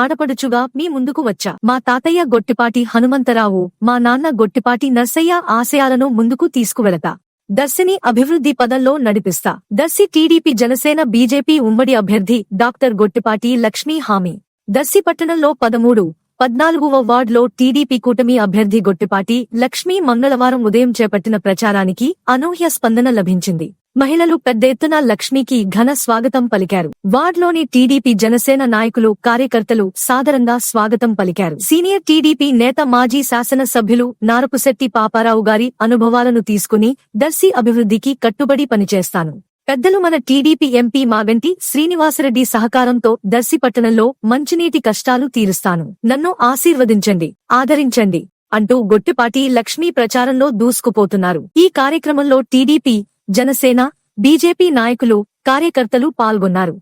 ఆడపడుచుగా మీ ముందుకు వచ్చా. మా తాతయ్య గొట్టిపాటి హనుమంతరావు, మా నాన్న గొట్టిపాటి నర్సయ్య ఆశయాలను ముందుకు తీసుకువెళతా. దర్శిని అభివృద్ధి పదంలో నడిపిస్తా. దర్శి టీడీపీ జనసేన బీజేపీ ఉమ్మడి అభ్యర్థి డాక్టర్ గొట్టిపాటి లక్ష్మీ హామీ. దర్శి పట్టణంలో 13, 14వ వార్డులో టీడీపీ కూటమి అభ్యర్థి గొట్టిపాటి లక్ష్మీ మంగళవారం ఉదయం చేపట్టిన ప్రచారానికి అనూహ్య స్పందన లభించింది. మహిళలు పెద్ద ఎత్తున లక్ష్మీకి ఘన స్వాగతం పలికారు. వార్డులోని టీడీపీ జనసేన నాయకులు, కార్యకర్తలు సాదరంగా స్వాగతం పలికారు. సీనియర్ టీడీపీ నేత మాజీ శాసన సభ్యులు నారపుశెట్టి పాపారావు గారి అనుభవాలను తీసుకుని దర్శి అభివృద్ధికి కట్టుబడి పనిచేస్తాను. పెద్దలు మన టీడీపీ ఎంపీ మాగంటి శ్రీనివాసరెడ్డి సహకారంతో దర్శి పట్టణంలో మంచినీటి కష్టాలు తీరుస్తాను. నన్ను ఆశీర్వదించండి, ఆదరించండి అంటూ గొట్టిపాటి లక్ష్మీ ప్రచారంలో దూసుకుపోతున్నారు. ఈ కార్యక్రమంలో టీడీపీ, జనసేన, బీజేపీ నాయకులు, కార్యకర్తలు పాల్గొన్నారు.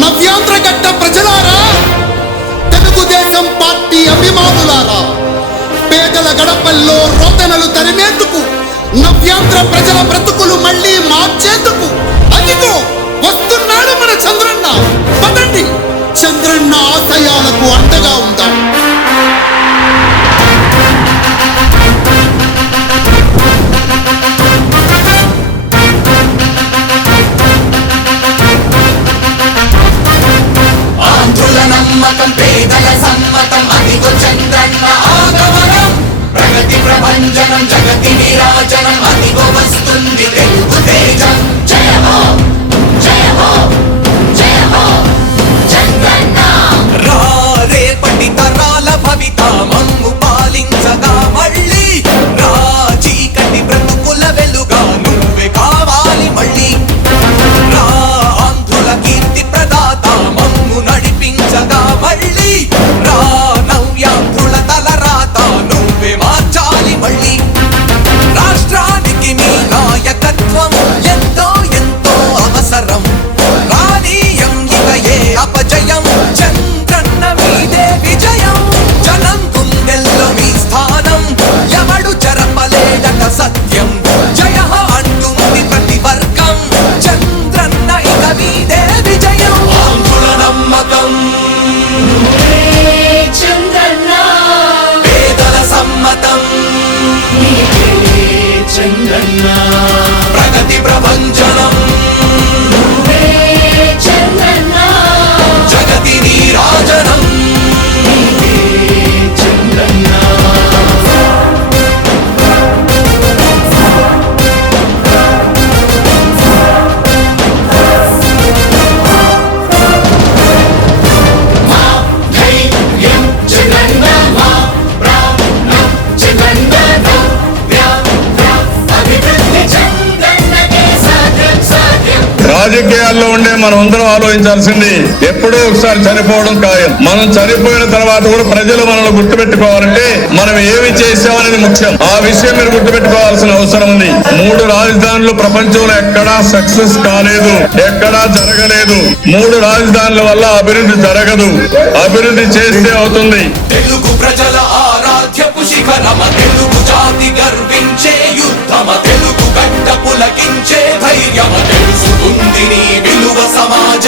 నవ్యాంధ్రగడ్డ ప్రజలారా, తెలుగుదేశం పార్టీ అభిమానులారా, పేదల గడపల్లో రోదనలు తరిమేందుకు, నవ్యాంధ్ర ప్రజల బ్రతుకులు మళ్లీ మార్చేందుకు అదిగో వస్తున్నాడు మన చంద్రన్న. పదండి, చంద్రన్న ఆశయాలకు అండగా ఉందాం. ఆంధ్రుల నమ్మకం, పేదల సమ్మతం, అదిగో చంద్రన్న ఆగమనం. ప్రగతి ప్రభంజనం, జగతి నీరాజనం, అదిగో వస్తుంది తెలుగు తేజం. జయ హో, జయ హో, జయ హో చంద్రన్న. రా రేపటి తరాల భవిత మమ్ము పాలించగా మళ్ళీ, రా చీకటి బ్రతుకుల వెలుగా నువ్వే కావాలి మళ్ళీ. రా ఆంధ్రుల కీర్తి ప్రదాత మమ్ము నడిపించగా మళ్ళీ, రా నవ్యాంధ్రుల తలరాత నువ్వే మార్చాలి మళ్ళీ. రాష్ట్రానికి నీ నాయకత్వం ఎంతో ఎంతో అవసరం. రానీయం ఇక ఏ అపజయం, చంద్రన్న మీదే విజయం. జనం గుండెల్లో మీ స్థానం, ఎవడు జరపలేడట సత్యం. జయ అంటుంది ప్రతి వర్గం, చంద్రన్న ఇక మీదే విజయం. ఆంధ్రుల నమ్మకం చంద్రన్న, పేదల సమ్మతం చంద్రన్న, ప్రగతి ప్రభంజనం చంద్రన్న, జగతి నీరాజనం చంద్రన్న. మా ధైర్యం చంద్రన్న, మా ప్రాణం చంద్రన్న, రాజకీయాల్లో ఉండే మనం అందరం ఆలోచించాల్సింది, ఎప్పుడో ఒకసారి చనిపోవడం ఖాయం. మనం చనిపోయిన తర్వాత కూడా ప్రజలు మనల్ని గుర్తుపెట్టుకోవాలంటే మనం ఏమి చేశామనేది ముఖ్యం. ఆ విషయం మీరు గుర్తుపెట్టుకోవాల్సిన అవసరం ఉంది. 3 రాజధానులు ప్రపంచంలో ఎక్కడా సక్సెస్ కాలేదు, ఎక్కడా జరగలేదు. 3 రాజధానుల వల్ల అభివృద్ధి జరగదు, అభివృద్ధి చేస్తే అవుతుంది. తెలుగు ప్రజల ఆరాధ్యపు శిఖరమ, తెలుగు జాతి గర్వించే యుద్ధమ, తెలుగు గడ్డ పులకించే ధైర్యమ, తెలుసుకుంది నీ విలువ సమాజ